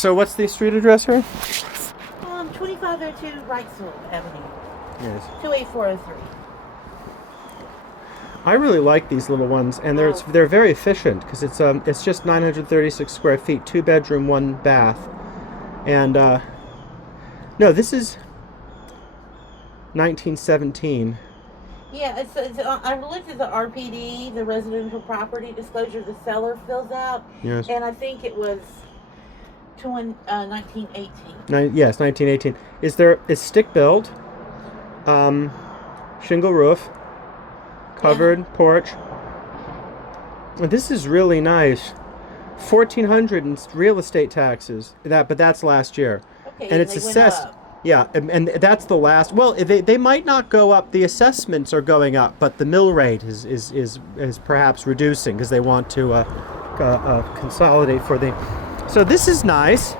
So what's the street address here? 2502 Wrightsville Avenue, Yes. 28403. I really like these little ones, and they're very efficient because it's just 936 square feet, 2-bedroom, 1 bath, and no, this is 1917. Yeah, I looked at the RPD, the residential property disclosure the seller fills out. Yes. And I think it was 1918. Yes, 1918. Is stick built, shingle roof, covered porch. And this is really nice. 1,400 in real estate taxes. But that's last year. Okay, and it's they went assessed. up. Yeah, and that's the last. Well, they might not go up. The assessments are going up, but the mill rate is perhaps reducing because they want to consolidate for the. So this is nice.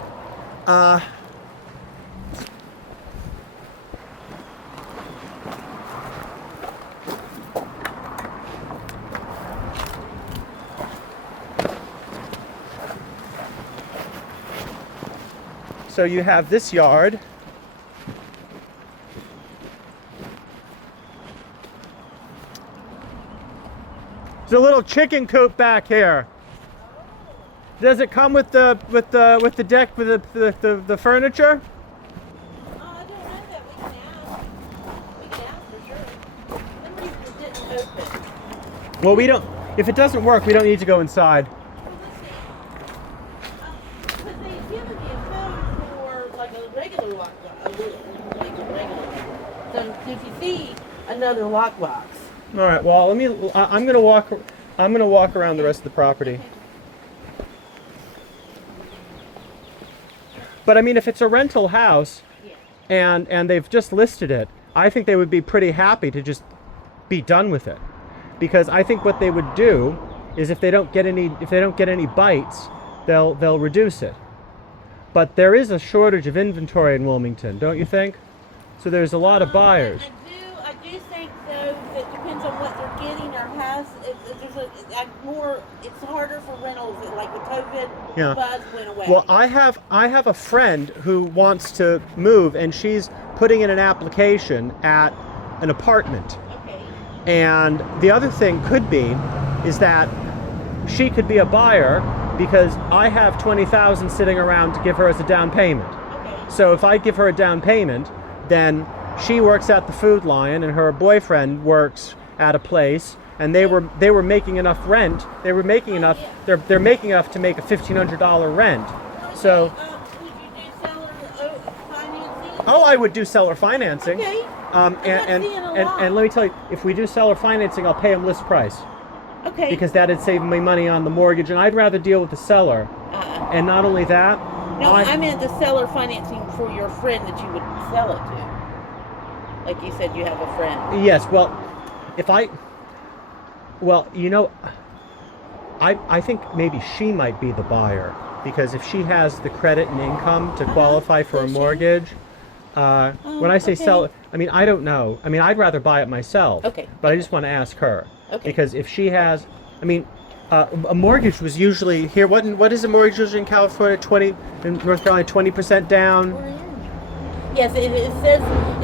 So you have this yard. There's a little chicken coop back here. Does it come with the deck with the furniture? I don't know that. We can ask for sure. Some reason it didn't open. Well, we don't. If it doesn't work, we don't need to go inside. Well, let's see. Because they've given me a code for like a regular lockbox. So if you see another lockbox. All right. Well, let me. I'm gonna walk. I'm gonna walk around the rest of the property. But I mean, if it's a rental house, Yeah. and they've just listed it, I think they would be pretty happy to just be done with it, because I think what they would do is if they don't get any bites, they'll reduce it. But there is a shortage of inventory in Wilmington, don't you think? So there's a lot of buyers. I do think though that depends on what they're getting or has. It's harder for rentals. Like the COVID buzz went away. Well, I have a friend who wants to move, and she's putting in an application at an apartment. Okay. And the other thing could be is that she could be a buyer because I have $20,000 sitting around to give her as a down payment. Okay. So if I give her a down payment, then she works at the Food Lion and her boyfriend works at a place, and they were making enough rent. They were making enough. Yeah. They're making enough to make a $1,500 rent. So. Would you do seller financing? Oh, I would do seller financing. Okay. And let me tell you, if we do seller financing, I'll pay them list price. Okay. Because that'd save me money on the mortgage, and I'd rather deal with the seller. And not only that. No, I meant the seller financing for your friend that you would sell it to. Like you said, you have a friend. Yes. Well, I think maybe she might be the buyer, because if she has the credit and income to qualify for a mortgage. When I say sell, I mean, I don't know. I mean, I'd rather buy it myself. Okay. But I just want to ask her. Okay. Because if she has, I mean, a mortgage was usually here. What is a mortgage usually in California? In North Carolina, 20% down. Yes, it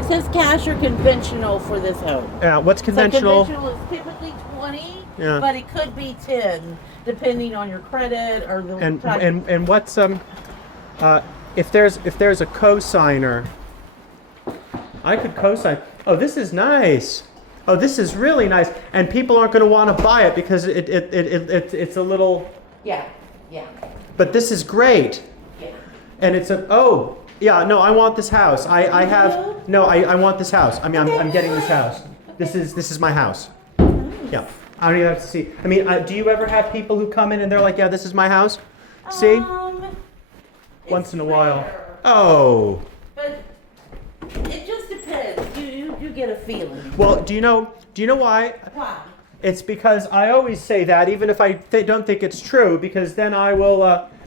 says cash or conventional for this home. What's conventional? So conventional is typically 20, Yeah. but it could be 10 depending on your credit or the type. And what's if there's a co-signer, I could co-sign. Oh, this is nice. Oh, this is really nice. And people aren't going to want to buy it because it's a little. Yeah. But this is great. Yeah. And it's no, I want this house. I want this house. I mean, I'm getting this house. This is my house. Nice. Yeah. I don't even have to see. I mean, do you ever have people who come in and they're like, yeah, this is my house? See? Once in a while. Rare. Oh. But it just depends. You get a feeling. Well, do you know why? Why? It's because I always say that, even if I don't think it's true, because then I will,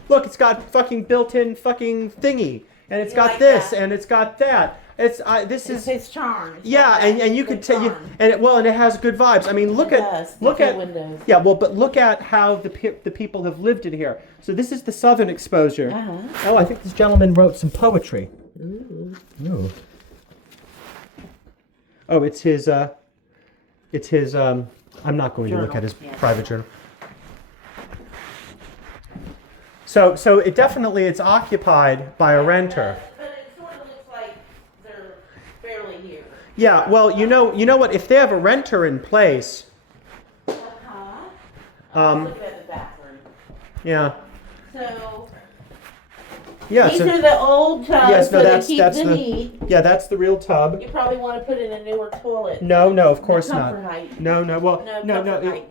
look, it's got fucking built-in fucking thingy. and it's You got like this, that? and it's got that. This is It's charm. It's yeah, got and you the could tell you, charm. and it has good vibes. I mean, look It at does. look The at windows. yeah, well, but look at how the people have lived in here. So this is the southern exposure. Uh-huh. Oh, I think this gentleman wrote some poetry. Ooh. Ooh. Oh, it's his. I'm not going to look Journal. at his Yeah. private journal. So it definitely it's occupied by a renter. But it sort of looks like they're barely here. Yeah, well, you know what? If they have a renter in place, Look at the bathroom. yeah, So yeah. these So are the old tubs, yes, no, so that's they keep that's the the heat. yeah, that's the real tub. You probably want to put in a newer toilet. No, of course comfort not. height. No, well, No, no. comfort height.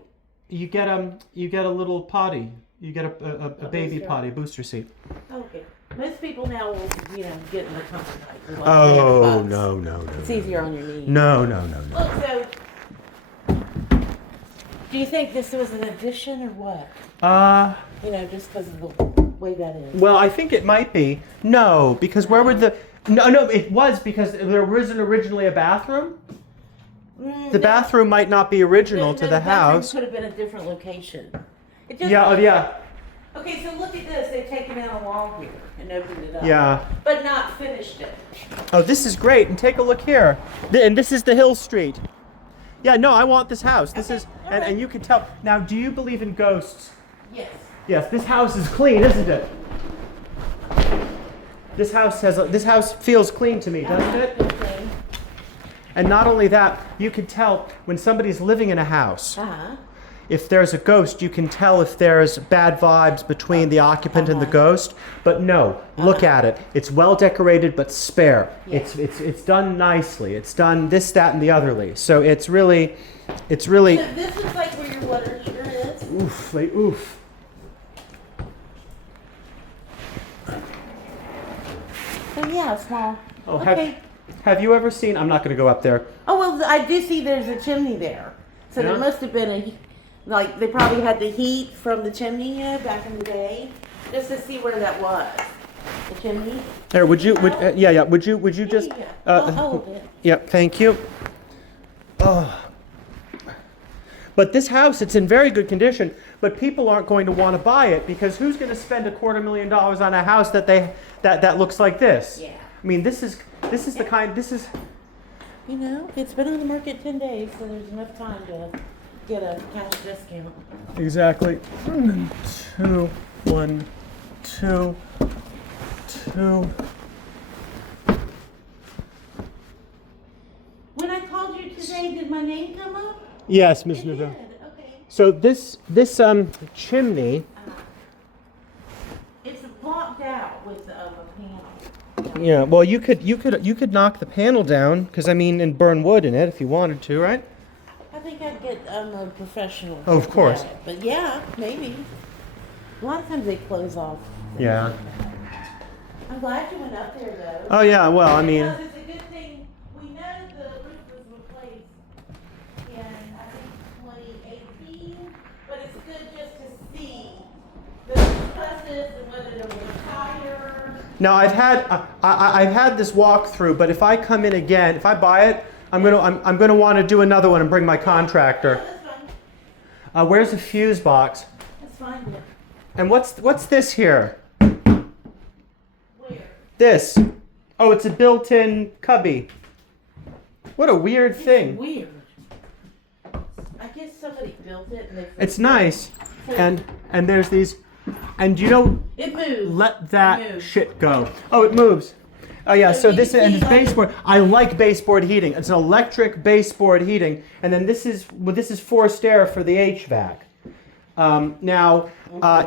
You get a little potty. You get a baby booster. potty, booster seat. Okay. Most people now will, get in the comfort height. They're like Oh $100. no. It's easier on your knees. No. Look, so do you think this was an addition or what? Just because of the way that is. Well, I think it might be. No, because where would the no, it was because there wasn't originally a bathroom. The bathroom might not be original to the house. Could have been a different location. It just, Yeah, yeah. Okay, so look at this. They've taken down a wall here and opened it up. Yeah. But not finished it. Oh, this is great. And take a look here. And this is the Hill Street. Yeah, no, I want this house. This is, and you can tell. Now, do you believe in ghosts? Yes. Yes, this house is clean, isn't it? This house feels clean to me, doesn't it? Okay. And not only that, you can tell when somebody's living in a house. Uh-huh. If there's a ghost, you can tell if there's bad vibes between the occupant and the ghost. But no, look at it. It's well decorated but spare. Yeah. It's done nicely. It's done this, that, and the otherly. So it's really. So this is like where your water heater is? Oof, like oof. Oh yeah, small. Oh, Okay. have you ever seen? I'm not going to go up there. Oh well, I do see there's a chimney there. So Yeah? there must have been they probably had the heat from the chimney back in the day, just to see where that was. The chimney. Here, would you? Would you just? Yeah. I'll hold it. Yep. Thank you. Oh. But this house, it's in very good condition. But people aren't going to want to buy it because who's going to spend $250,000 on a house that looks like this? Yeah. I mean, this is the kind. This is. It's been on the market 10 days, so there's enough time to get a cash discount. Exactly. 2, 1, 2, 2. When I called you today, did my name come up? Yes, Miss It Neville. did. Okay. So this chimney. It's blocked out with a panel. Yeah. Well, you could knock the panel down because and burn wood in it if you wanted to, right? I think I'd get a professional. Oh, of to course. look at it. But yeah, maybe. A lot of times they close off. Yeah. I'm glad you went up there though. Oh yeah. Well, Because it's a good thing. We know the roof was replaced in I think 2018, but it's good just to see the trusses and whether there was a fire. Now I've had this walkthrough, but if I come in again, if I buy it, I'm gonna want to do another one and bring my contractor. That's fine. Where's the fuse box? That's fine. Dear. And what's this here? Where? This. Oh, it's a built-in cubby. What a weird thing. Weird. I guess somebody built it and they. It's nice, and there's these, and It moves. let It that moves. shit go. Oh, it moves. Oh yeah, so you this can and see it's like- baseboard. I like baseboard heating. It's an electric baseboard heating, and then this is forced air for the HVAC. Now,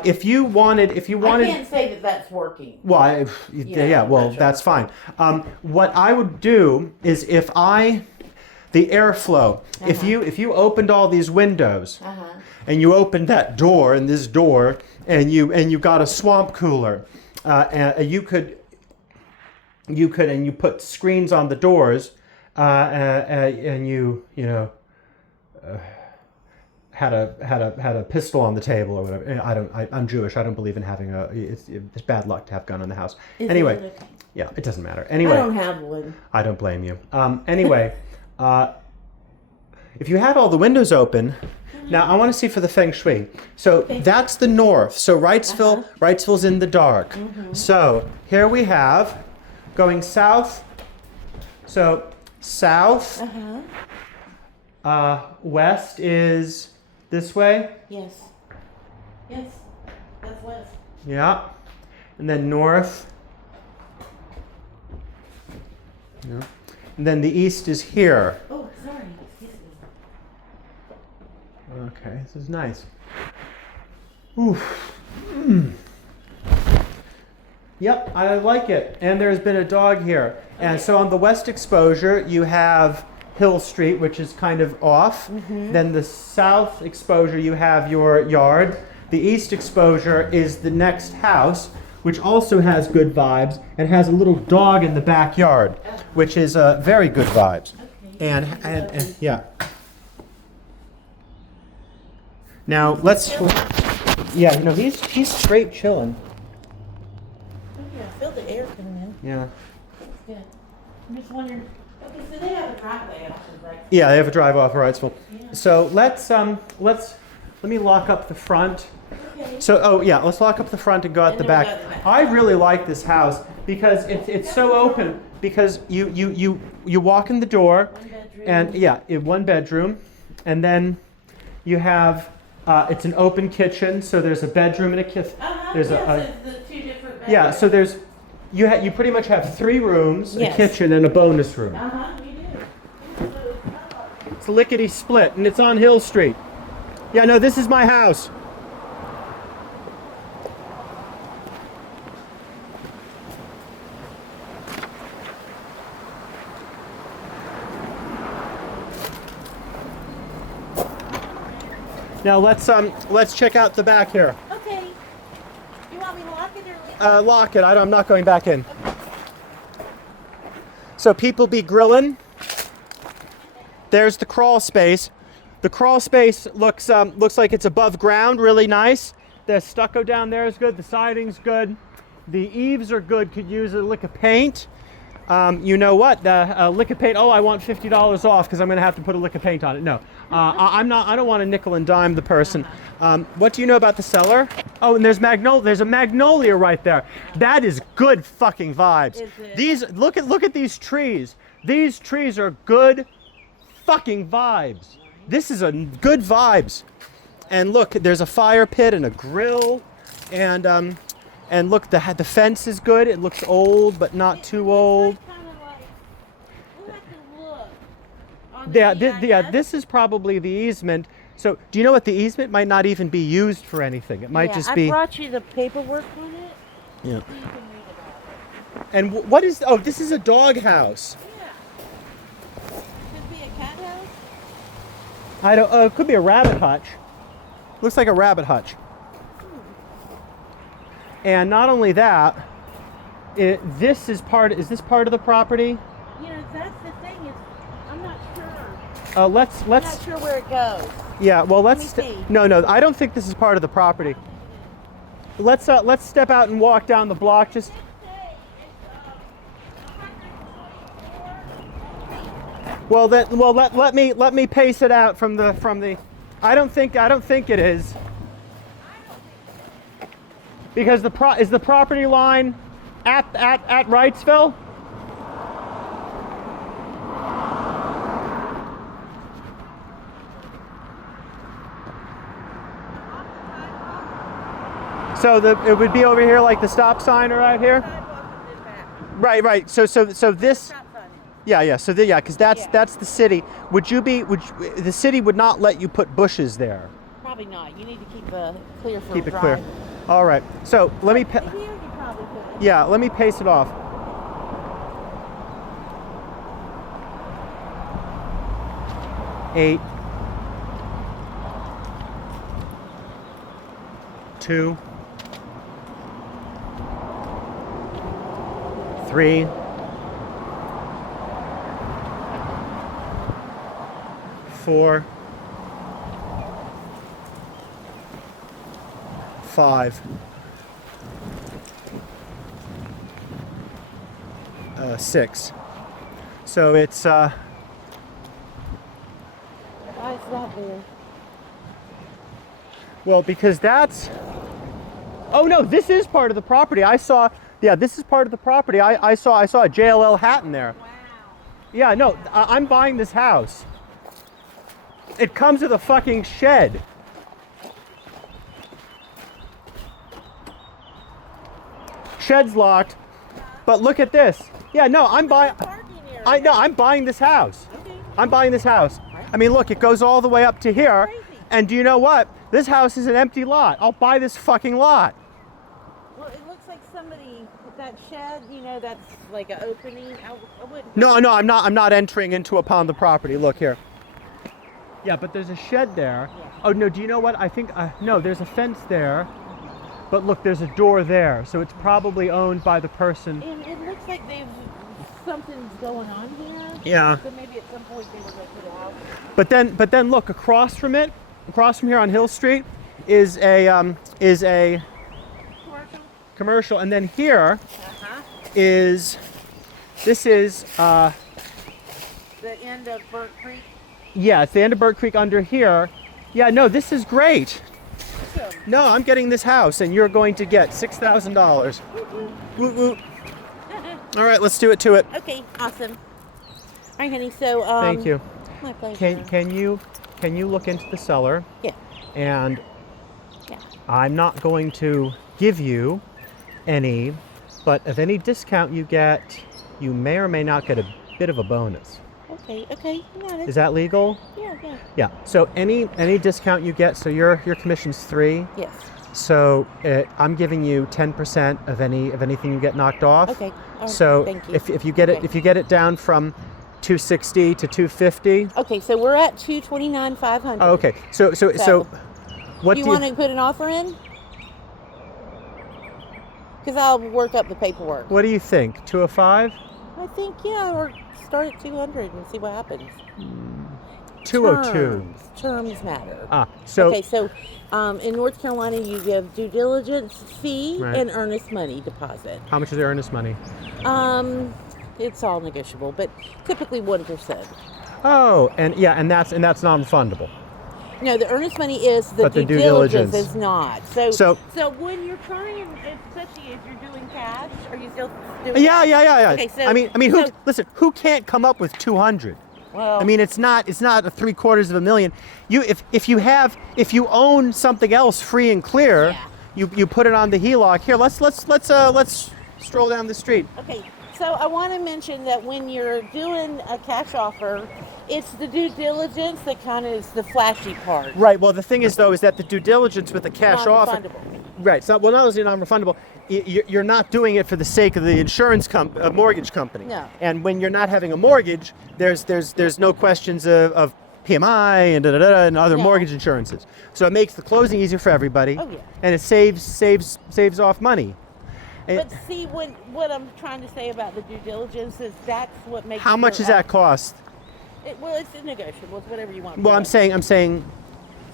if you wanted, I can't say that that's working. well, well, that's right. that's fine. What I would do is the airflow. If you opened all these windows and you opened that door and this door and you got a swamp cooler, and you put screens on the doors, and you had a pistol on the table or whatever. I'm Jewish. I don't believe in having a. It's bad luck to have a gun in the house. Anyway, yeah, it doesn't matter. Anyway, I don't have one. I don't blame you. Anyway, if you had all the windows open. Now I want to see for the feng shui. So that's the north. So Wrightsville's in the dark. So here we have going south. So south. West is this way. Yes. Yes. That's west. Yeah. And then north. Yeah. And then the east is here. Oh, sorry. Excuse me. Okay, this is nice. Oof. Yep, I like it. And there's been a dog here. And so on the west exposure, you have Hill Street, which is kind of off. Then the south exposure, you have your yard. The east exposure is the next house, which also has good vibes and has a little dog in the backyard, which is very good vibes. And yeah. Now let's. Yeah, you know he's straight chilling. Oh, yeah, I feel the air coming in. Yeah. That's good. I'm just wondering. Okay, so they have a driveway option, right? Yeah, they have a drive off Wrightsville. Yeah. So let me lock up the front. Okay. So let's lock up the front and go out And the then we'll back. go out the back. I really like this house because it's so open. Because you walk in the door, One bedroom. and one bedroom, and then you have it's an open kitchen. So there's a bedroom and a kitchen. There's so it's the two different bedrooms. yeah. So there's you pretty much have 3 rooms, Yes. a kitchen, and a bonus room. You do. It's lickety split, and it's on Hill Street. Yeah, no, this is my house. Now let's check out the back here. Okay. You want me to lock it or? Lock it. I'm not going back in. So people be grilling. There's the crawl space. The crawl space looks like it's above ground, really nice. The stucco down there is good. The siding's good. The eaves are good. Could use a lick of paint. You know what? A lick of paint. Oh, I want $50 off because I'm going to have to put a lick of paint on it. No, I'm not. I don't want to nickel and dime the person. What do you know about the cellar? Oh, and there's a magnolia right there. That is good fucking vibes. Is it? These look at these trees. These trees are good fucking vibes. This is a good vibes. And look, there's a fire pit and a grill, and look, the fence is good. It looks old, but not too old. Yeah, this is probably the easement. So, do you know what the easement might not even be used for anything? It might just be. I brought you the paperwork on it. Yeah. So you can read about it. And what is? Oh, this is a dog house. Yeah. Could be a cat house. I don't. It could be a rabbit hutch. Looks like a rabbit hutch. And not only that, is this part of the property? You know, that's the thing. I'm not sure. I'm I'm not sure where it goes. Yeah, well, let's. me see. No, I don't think this is part of the property. Let's step out and walk down the block. Just. Well, let me pace it out from the. I don't think it is. Because is the property line at Wrightsville? So it would be over here, like the stop sign right here. Right. So this. Yeah. So because that's the city. The city would not let you put bushes there? Probably not. You need to keep clear for Keep a it drive. clear. All right. So let me. Here you probably could. Yeah. Let me pace it off. Eight. 2. 3. 4. 5. 6. So it's Why is that there? well, because that's, oh no, this is part of the property. I saw, yeah, this is part of the property. I saw a JLL hat in there. Wow. Yeah, no, I'm buying this house. It comes with a fucking shed. Shed's locked, but look at this. Yeah, no, I'm buying. Parking area. I'm buying this house. Okay. I'm buying this house. I mean, look, it goes all the way up to here. Crazy. And do you know what? This house is an empty lot. I'll buy this fucking lot. Well, it looks like somebody with that shed, you know, that's like an opening. I wouldn't. No, I'm not entering into upon the property. Look here. Yeah, but there's a shed there. Yeah. Oh no, do you know what? I think no, there's a fence there. But look, there's a door there, so it's probably owned by the person. And it looks like something's going on here. Yeah. So maybe at some point they were going to put a house. But then look, across from here on Hill Street is a Commercial. commercial, and then here Uh-huh. is The end of Burnt Creek. yeah, it's the end of Bird Creek under here. Yeah, no, this is great. Awesome. No, I'm getting this house, and you're going to get $6,000. Woot woot. All right, let's do it to it. Okay, awesome. All right, honey. So, Thank you. My pleasure. Can you look into the cellar? Yeah. And Yeah. I'm not going to give you any, but of any discount you get, you may or may not get a bit of a bonus. Okay. Okay. You got it. Is that legal? Yeah. Yeah. Yeah. So any discount you get, so your commission's 3. Yes. So I'm giving you 10% of anything you get knocked off. Okay. All right. So Thank you. if you get it Okay. if you get it down from 260 to 250. Okay, so we're at 229,500. Oh, okay. So what You do want to put an offer in? Because I'll work up the paperwork. what do you think? 205? I think, yeah, or start at 200 and see what happens. 202. Terms matter. So Okay, so in North Carolina, you give due diligence fee Right. and earnest money deposit. how much is the earnest money? It's all negotiable, but typically 1%. Oh, and that's non-refundable. No, the earnest money is, the But the due due diligence diligence. is not. So So- when you're trying, especially if you're doing cash, are you still doing Yeah. cash? Okay, so I mean, who can't come up with 200? Well, I mean, it's not a $750,000. If you own something else free and clear, Yeah. you put it on the HELOC. Here, let's stroll down the street. okay. So I want to mention that when you're doing a cash offer, it's the due diligence that kind of is the flashy part. Right. Well, the thing is though, is that the due diligence with the cash offer. Non-refundable. Right. So, well, not only non-refundable, you're not doing it for the sake of the insurance mortgage company. No. And when you're not having a mortgage, there's no questions of PMI and and other No. mortgage insurances. So it makes the closing easier for everybody. Oh, yeah. And it saves off money. And But see, what I'm trying to say about the due diligence is that's what makes. how much your does that cost? Well, it's negotiable. It's whatever you want. Well, I'm saying.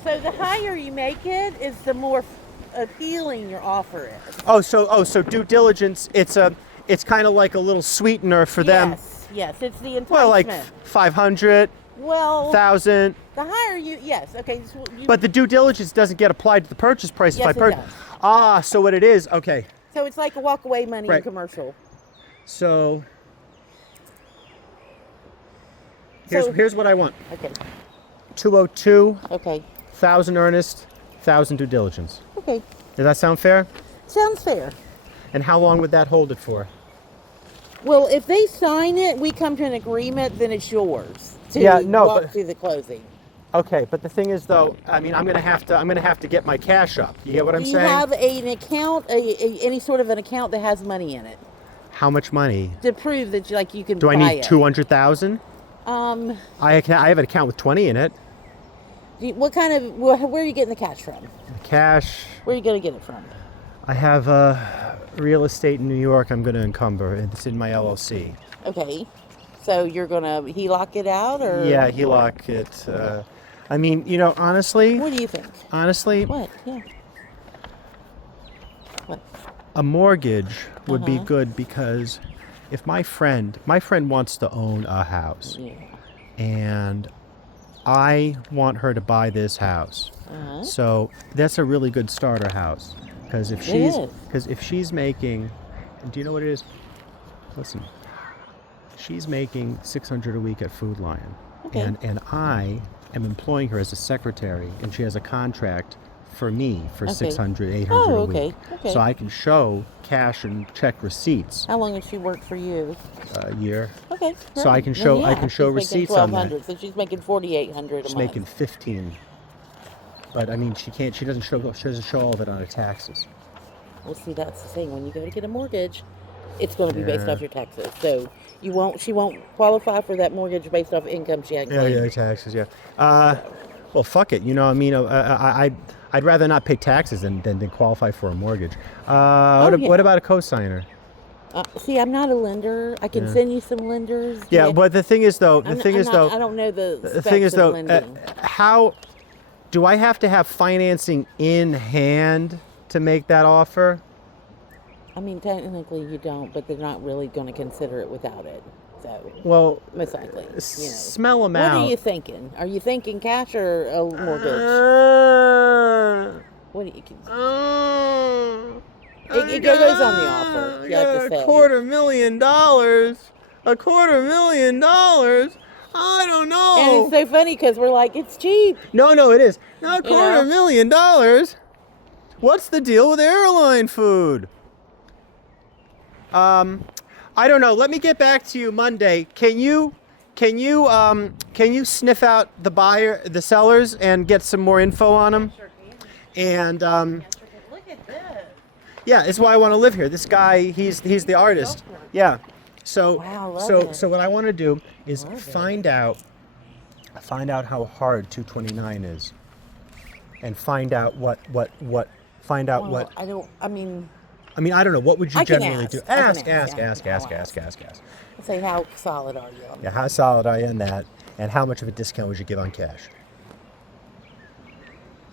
So the higher you make it, is the more appealing your offer is. So due diligence. It's kind of like a little sweetener for them. Yes, it's the enticement. Well, like 500, Well, 1,000. the higher you, yes, okay. So But the due diligence doesn't get applied to the purchase price Yes, if I it purchase. does. So what it is? Okay. so it's like a walk away money in Right. commercial. So So- here's what I want. Okay. 202, Okay. 1,000 earnest, 1,000 due diligence. Okay. Does that sound fair? Sounds fair. And how long would that hold it for? Well, if they sign it, we come to an agreement, then it's yours to Yeah, no, walk but- through the closing. Okay, but the thing is though, I mean, I'm gonna have to get my cash up. You get what I'm Do you saying? have an account, any sort of an account that has money in it How much money? to prove that you can Do buy I need it? 200,000? I have an account with 20 in it. What kind of? Where are you getting the cash from? Cash. Where are you going to get it from? I have real estate in New York. I'm gonna encumber. It's in my LLC. Okay, so you're going to HELOC it out, or Yeah, HELOC it. I mean, honestly, What do you think? honestly, What? Yeah. What? A mortgage would be Uh-huh. good because if my friend wants to own a house, Yeah. and I want her to buy this house. Uh-huh. So that's a really good starter house because It is. if she's making, do you know what it is? Listen, she's making 600 a week at Food Lion, Okay. and I am employing her as a secretary, and she has a contract for me for Okay. 600, 800 Oh, a okay. week. Okay. So I can show cash and check receipts How long has she worked for you? a year. Okay. So I can Then, show- I yeah, can show she's making receipts on that. 1,200, so she's making 4,800 a She's month. making 15. But I mean, she doesn't show all of it on her taxes. Well, see, that's the thing. When you go to get a mortgage, it's going to be based Yeah. off your taxes. So she won't qualify for that mortgage based off income she had claimed. Taxes, yeah. Well, fuck it. You know, I mean, I'd rather not pay taxes than qualify for a mortgage. yeah. What about a cosigner? See, I'm not a lender. I can Yeah. send you some lenders. Yeah, but the thing is, though, I don't know the thing is, specs of though, lending. how do I have to have financing in hand to make that offer? I mean, technically you don't, but they're not really going to consider it without it. So, Well, most likely, smell them What out. are you thinking? Are you thinking cash or a mortgage? What do you? It goes on the offer. You have to say. $250,000. $250,000. I don't know. And it's so funny because we're like, it's cheap. No, it is. No, You know? $250,000. What's the deal with airline food? I don't know. Let me get back to you Monday. Can you sniff out the sellers and get some more info on them? Sure can. And Look at this. yeah, it's why I want to live here. This guy, he's the artist. Yeah. So Wow, I love it. so what I want to do is Love it. find out how hard 229 is, and find out what. Well, I don't. I mean, I mean, I don't know. What would you I can generally ask. do? I can Ask. ask. Say how solid are you? On Yeah, how solid are you in that? And how much of a discount would you give on cash?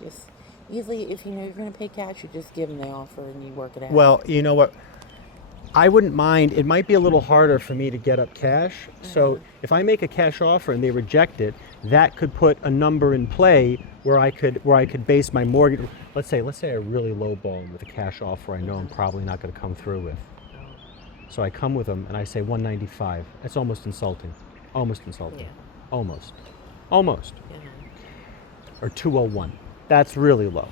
Just usually, if you know you're going to pay cash, you just give them the offer and you work it out. Well, you know what? I wouldn't mind. It might be a little harder for me to get up cash. So if I make a cash offer and they reject it, that could put a number in play where I could base my mortgage. Let's say I really lowball them with a cash offer I know I'm probably not going to come through with. So I come with them and I say 195. That's almost insulting. Almost insulting. Yeah. Almost. Yeah. Or 201. That's really low.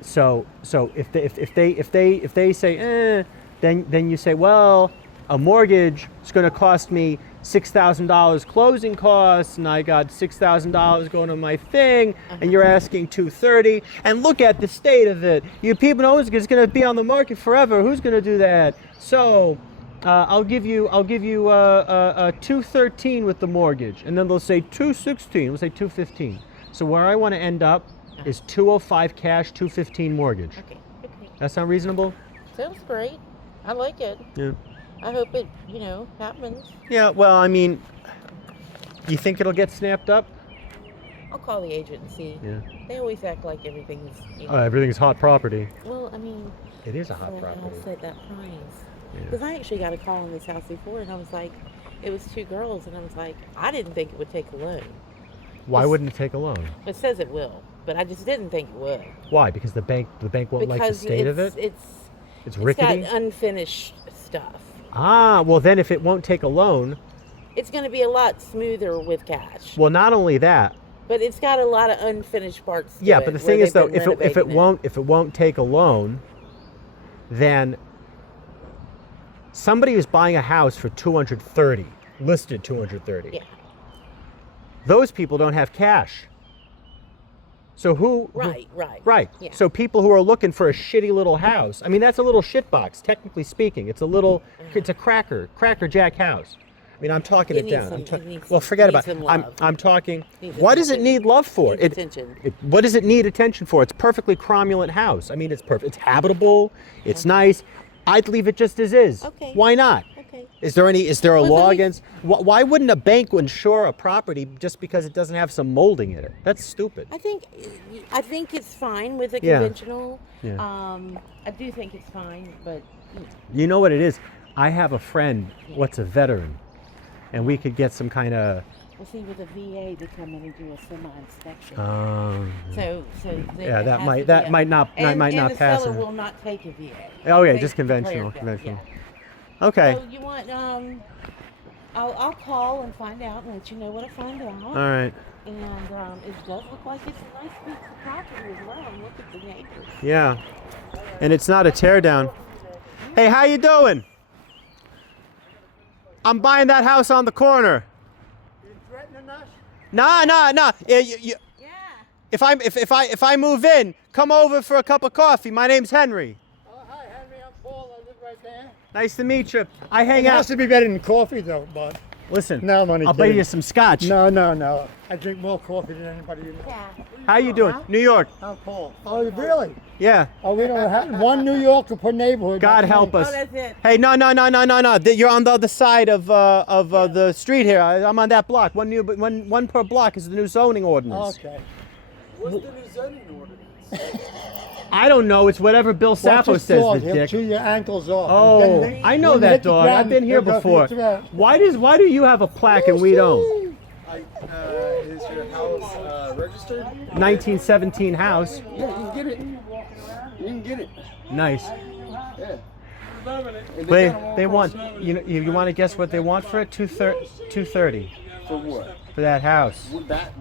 So if they say then you say, well, a mortgage is going to cost me $6,000 closing costs, and I got $6,000 going on my thing, and you're asking $230, and look at the state of it. You people know it's going to be on the market forever. Who's going to do that? So I'll give you a 213 with the mortgage, and then they'll say 216. We'll say 215. So where I want to end up is 205 cash, 215 mortgage. Okay. That sound reasonable? Sounds great. I like it. Yeah. I hope it, happens. Yeah, well, I mean, you think it'll get snapped up? I'll call the agent and see. Yeah. They always act like everything's. Everything's hot property. Well, I mean. It is a hot so property. I'll set that price. Yeah. Because I actually got a call on this house before, and I was like, it was two girls, and I was like, I didn't think it would take a loan. Why wouldn't it take a loan? It says it will, but I just didn't think it would. Why? Because the bank won't like the state of it? It's rickety? It's got unfinished stuff. Ah, well then if it won't take a loan, It's going to be a lot smoother with cash. well not only that, But it's got a lot of unfinished parts to yeah, it but the where thing is they've though, been if it renovating won't take a loan, then somebody who's buying a house for 230, listed 230. Yeah. Those people don't have cash. So who Right. Right. Yeah. So people who are looking for a shitty little house, I mean, that's a little shit box, technically speaking. It's a cracker jack house. I mean, I'm talking It it needs down. some- Well, forget needs about it. some I'm love. talking, Needs what does it attention. need love for? Needs attention. What does it need attention for? It's a perfectly cromulent house. I mean, it's perfect. It's habitable. It's nice. I'd leave it just as is. Okay. Why not? Okay. Is there a Well, law then- against, why wouldn't a bank insure a property just because it doesn't have some molding in it? That's stupid. I think I think it's fine with a Yeah. conventional. Yeah. I do think it's fine, but You know what it is? I have a friend, what's a veteran, and we could get some kind of. we'll see with a VA to come in and do a semi-inspection. So Yeah, it that has might to that be might not and, might and not the pass seller it. will not take a VA. Oh yeah, They just conventional, declared that, conventional. yeah. Okay. So you want I'll call and find out and let you know what I find out. All right. And it does look like it's a nice piece of property as well. Look at the neighbors. Yeah. And it's not a tear down. Hey, how you doing? I'm buying that house on the corner. You threatening us? Nah. Yeah, Yeah. if I move in, come over for a cup of coffee. My name's Henry. Oh, hi, Henry. I'm Paul. I live right there. Nice to meet you. I hang It out. has to be better than coffee, though, bud. Listen, No, I'm only I'll buy kidding. you some scotch. No. I drink more coffee than anybody you know. Yeah. How you doing? New York. I'm Paul. Oh, really? Yeah. Oh, we don't have one New Yorker per neighborhood. God That's help me. us. Oh, that's it. Hey, no. You're on the other side of the street here. I'm on that block. One per block is the new zoning ordinance. Okay. What's the new zoning ordinance? I don't know. It's whatever Bill Watch Sappho this says, dog. the He'll dick. chew your ankles off. Oh, And then I know when you that hit the dog. ground, I've been here he'll go for your before. throat. Why do you have a plaque and we don't? Is your house registered? 1917 house. Yeah, you can get it. You can get it. Nice. Yeah. And They want you want to guess what they want for it? 230 For what? for that house.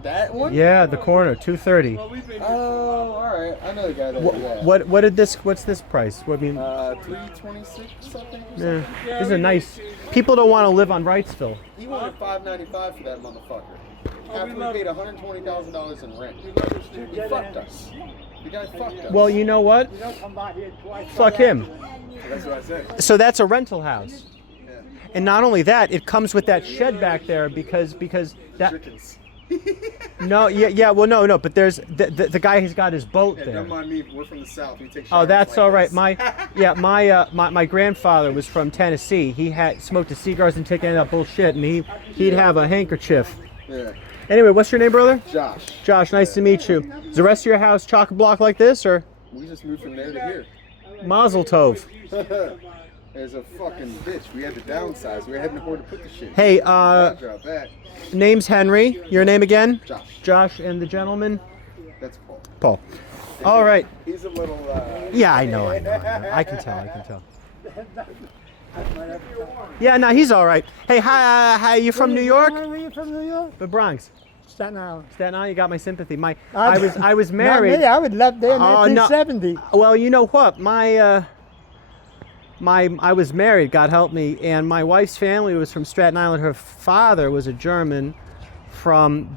That one? Yeah, the corner 230. Oh, all right. I know the guy that. Yeah. What's this price? What I mean? 326 something. Yeah, this is a nice. People don't want to live on Wrightsville. He wanted $595 for that motherfucker. After we paid $120,000 in rent. He fucked us. The guy fucked us. Well, you know what? You don't come by here twice. Fuck him. That's what I said. So that's a rental house. Yeah. And not only that, it comes with that shed back there because that. Chickens. Well, no. But there's the guy who's got his boat Yeah, there. don't mind me. We're from the south. We take Oh, showers that's like all right. this. My grandfather was from Tennessee. He had smoked a cigars and taken that bullshit, and he'd have a handkerchief. Yeah. Anyway, what's your name, brother? Josh. Josh. Nice to meet you. Is the rest of your house chock a block like this, or We just moved from there to here. Mazel Tov? There's a fucking bitch. We had to downsize. We hadn't afford to put the shit. Hey, Drop that. name's Henry. Your name again? Josh. Josh, and the gentleman? That's Paul. Paul. All right. He's a little. Yeah, I know. I can tell. Yeah, no, he's all right. Hey, hi, you from New York? Where are you from, New York? The Bronx. Staten Island. Staten Island, you got my sympathy. I was Not married. me. I would left there in Oh, no. 1970. Well, you know what? I was married, God help me, and my wife's family was from Staten Island. Her father was a German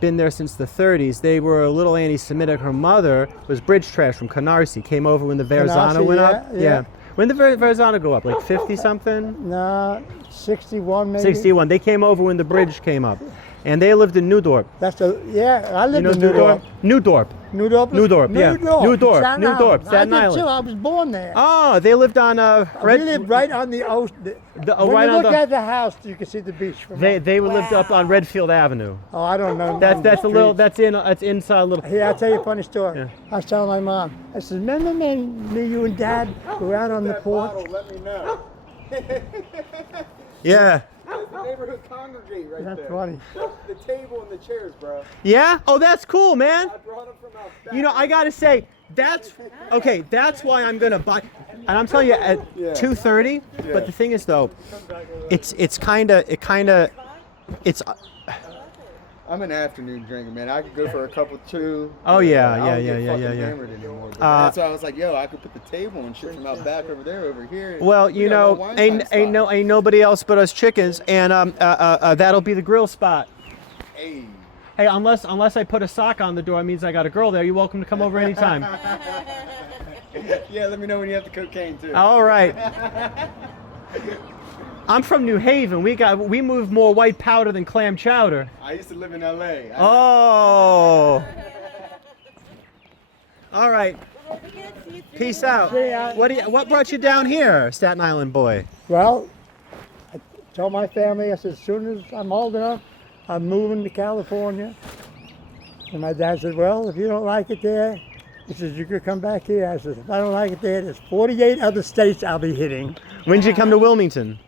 been there since the 30s. They were a little anti-Semitic. Her mother was bridge trash from Canarsie. Came over when the Verrazano Canarsie, went yeah, up. yeah. When did the Verrazano go up? Like 50 something? No, 61 maybe. 61. They came over when the bridge came up. And they lived in Newdorp. I You lived know in Newdorp. Newdorp. Newdorp, Yeah. Newdorp, Staten I did Island. too. I was born there. Oh, they lived on we lived right on the ocean. When right you on look the- at the house, you can see the beach from They there. lived up on Redfield Avenue. Oh, I don't know. That's a little. That's inside a little. Here, I'll tell you a funny story. Yeah. I was telling my mom. I said, remember me, you and Dad were out on the porch? Let me know. Yeah. There's the neighborhood congregate right That's there. funny. The table and the chairs, bro. Yeah. Oh, that's cool, man. I brought them from out back. You know, I gotta say, that's okay. That's why I'm gonna buy. And I'm telling you, at 230. But the thing is, though, it's I'm an afternoon drinker, man. I could go for a couple too. Oh, yeah, I don't yeah, get yeah, fucking yeah. hammered anymore, but that's why I was like, yo, I could put the table and shit from out back over there, over here. well, We you got a know, wine ain't spot. nobody else but us chickens, and that'll be the grill spot. Hey. Hey, unless I put a sock on the door, it means I got a girl there. You're welcome to come over anytime. Yeah, let me know when you have the cocaine too. All right. I'm from New Haven. We move more white powder than clam chowder. I used to live in LA. Oh. All right. Peace out. What brought you down here, Staten Island boy? Well, I told my family, I said, as soon as I'm old enough, I'm moving to California. And my dad said, well, if you don't like it there, He says, you could come back here. I said, if I don't like it there, there's 48 other states I'll be hitting. When did you come to Wilmington?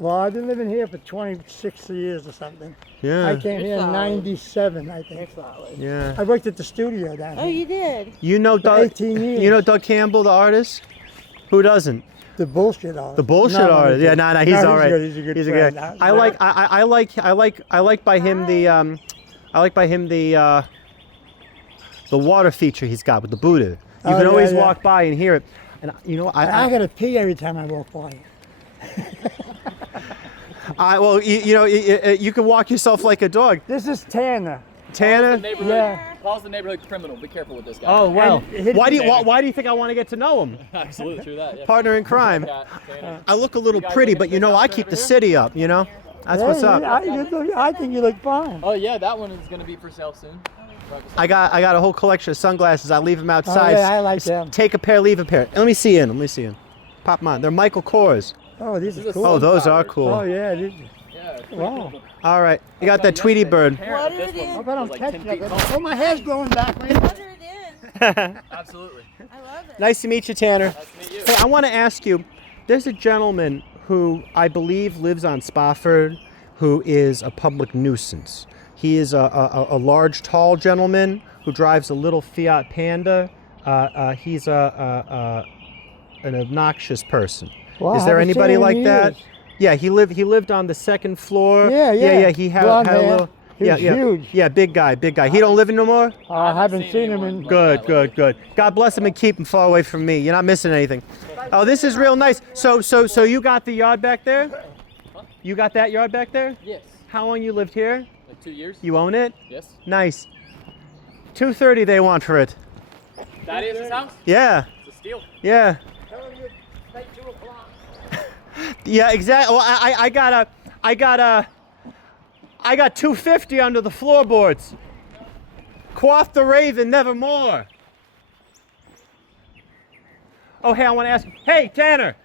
Well, I've been living here for 26 years or something. Yeah. I came here in solid. 97, I think. Yeah. I worked at the studio down Oh, here. you did? You know For Doug. 18 years. You know Doug Campbell, the artist. Who doesn't? The bullshit artist. The bullshit No, artist. he's Yeah, good. no, he's No, all right. Good. He's a good friend. I like by him the water feature he's got with the Buddha. You Oh, can yeah, always yeah. walk by and hear it. And you know, I gotta pee every time I walk by. well, you can walk yourself like a dog. This is Tanner. Tanner. Yeah. Paul's the neighborhood criminal. Be careful with this guy. Oh well. And his- Why do you think I want to get to know him? Absolutely true that. Yeah. Partner in crime. Tanner. I look a little You guys pretty, looking but for you know, I something keep over the here? city up. You know, that's what's Hey, up. I think you look fine. Oh yeah, that one is gonna be for sale soon. I got a whole collection of sunglasses. I leave them outside. Oh, yeah, I like them. Take a pair, leave a pair. Let me see in. Let me see in. Pop them on. They're Michael Kors. Oh, these This are is a cool. Oh, those are Sunflowers. cool. Oh, yeah. Yeah. it's pretty Wow. cool. All right. You got that Tweety bird. What This it one is? I bet I'm was like 10 catching feet it. tall. Oh, my hair's growing back. Wait a minute. What it is? Absolutely. I love it. Nice to meet you, Tanner. Nice to meet you. Hey, I want to ask you. There's a gentleman who I believe lives on Spofford, who is a public nuisance. He is a large, tall gentleman who drives a little Fiat Panda. He's an obnoxious person. Wow, Is there haven't seen anybody him in like that? years. Yeah, he lived on the second floor. Yeah. Yeah. He had Blonde a hair. little. He was yeah. huge. Yeah, big guy. He don't live in no more. I haven't seen him anyone in. like Good, that good, lately. good. God bless him and keep him far away from me. You're not missing anything. Oh, this is real nice. So you got the yard back there? You got that yard back there? Yes. How long you lived here? Like 2 years. You own it? Yes. Nice. $230 they want for it. That is his house. Yeah, It's a steal. yeah. Yeah, exactly. Well, I got $250 under the floorboards. Quaff the raven, nevermore. Oh, hey, I want to ask. Hey, Tanner.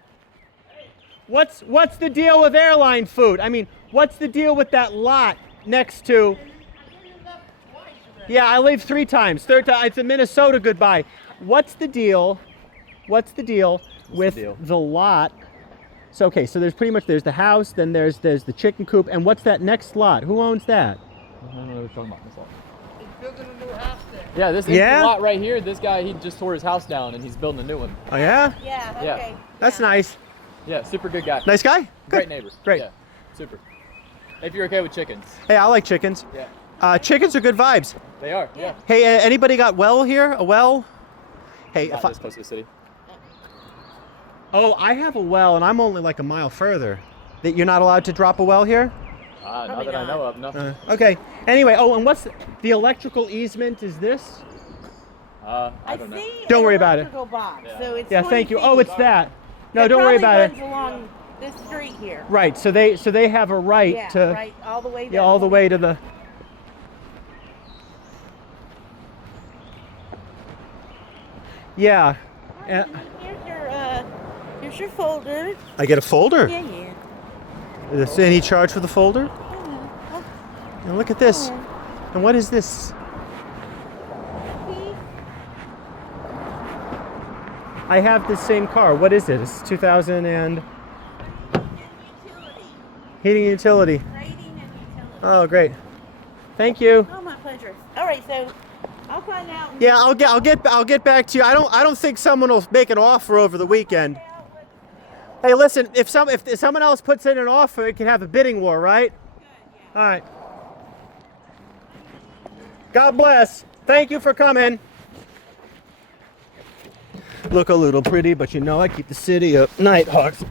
What's the deal with airline food? I mean, what's the deal with that lot next to? Yeah, I leave 3 times. Third time, it's a Minnesota goodbye. What's the deal? What's the deal with deal? the lot? So okay, so there's the house, then there's the chicken coop, and what's that next lot? Who owns that? I don't know what we're talking about. This lot. Yeah, this Yeah? lot right here. This guy, he just tore his house down and he's building a new one. Oh yeah, Yeah, Yeah. okay. that's yeah. nice. Yeah, super good guy. Nice guy. Great Good. neighbor. Great. Yeah, super. If you're okay with chickens. Hey, I like chickens. Yeah. Chickens are good vibes. They are. Yeah. Hey, anybody got well here? A well? Hey, Not if I, this close to the city. oh, I have a well, and I'm only like a mile further. That you're not allowed to drop a well here? Not Probably that I not. know of. No. Okay. Anyway, oh, and what's the electrical easement? Is this? I I don't know. see Don't an worry about it. electrical box, so it's Yeah, 20 thank you. feet. Oh, it's that. No, It don't worry probably about runs it. along this street here. Right. So they have a right Yeah, to. right, all the way down. Yeah, all the way to the. Yeah. Here's your folder. I get a folder. Yeah, yeah. Is any charge for the folder? Oh, And look at this. And what is this? see? I have this same car. What is it? It's 2000 and Utility, heating and utility. rating and utility. Oh, great. Thank you. Oh, my pleasure. All right, so I'll find out. Yeah, I'll get back to you. I don't think someone will make an offer over the weekend. Hey, listen, if someone else puts in an offer, it can have a bidding war, right? All right. God bless. Thank you for coming. Look a little pretty, but you know I keep the city up. Nighthawks.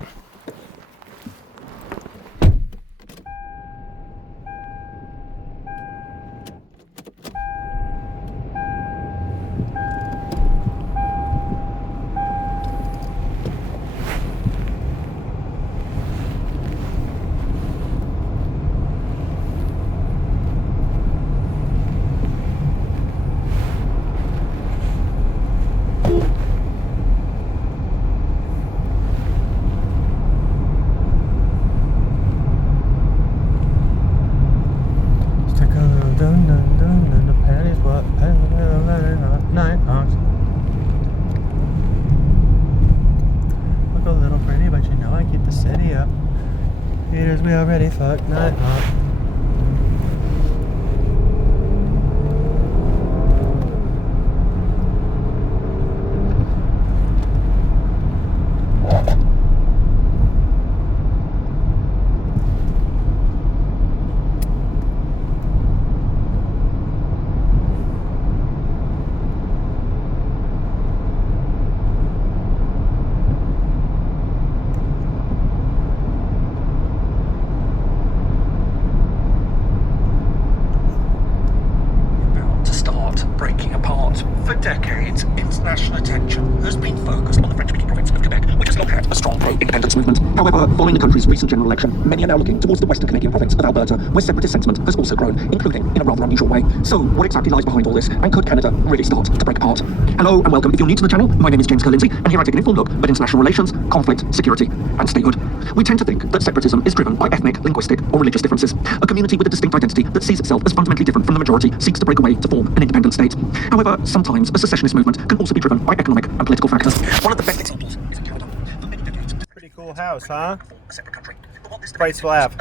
Peters, we already fucked night hop. Breaking apart. For decades, international attention has been focused on the French-speaking province of Quebec, which has long had a strong pro-independence movement. However, following the country's recent general election, many are now looking towards the Western Canadian province of Alberta, where separatist sentiment has also grown, including in a rather unusual way. So, what exactly lies behind all this, and could Canada really start to break apart? Hello and welcome. If you're new to the channel, my name is James Kerr-Lindsay, and here I take an informed look at international relations, conflict, security, and statehood. We tend to think that separatism is driven by ethnic, linguistic, or religious differences. A community with a distinct identity that sees itself as fundamentally different from the majority seeks to break away to form an independent state. However, sometimes a secessionist movement can also be driven by economic and political factors. One of the best examples is in Canada. For many decades, Pretty cool house, huh? a separate country. But what this Price slab.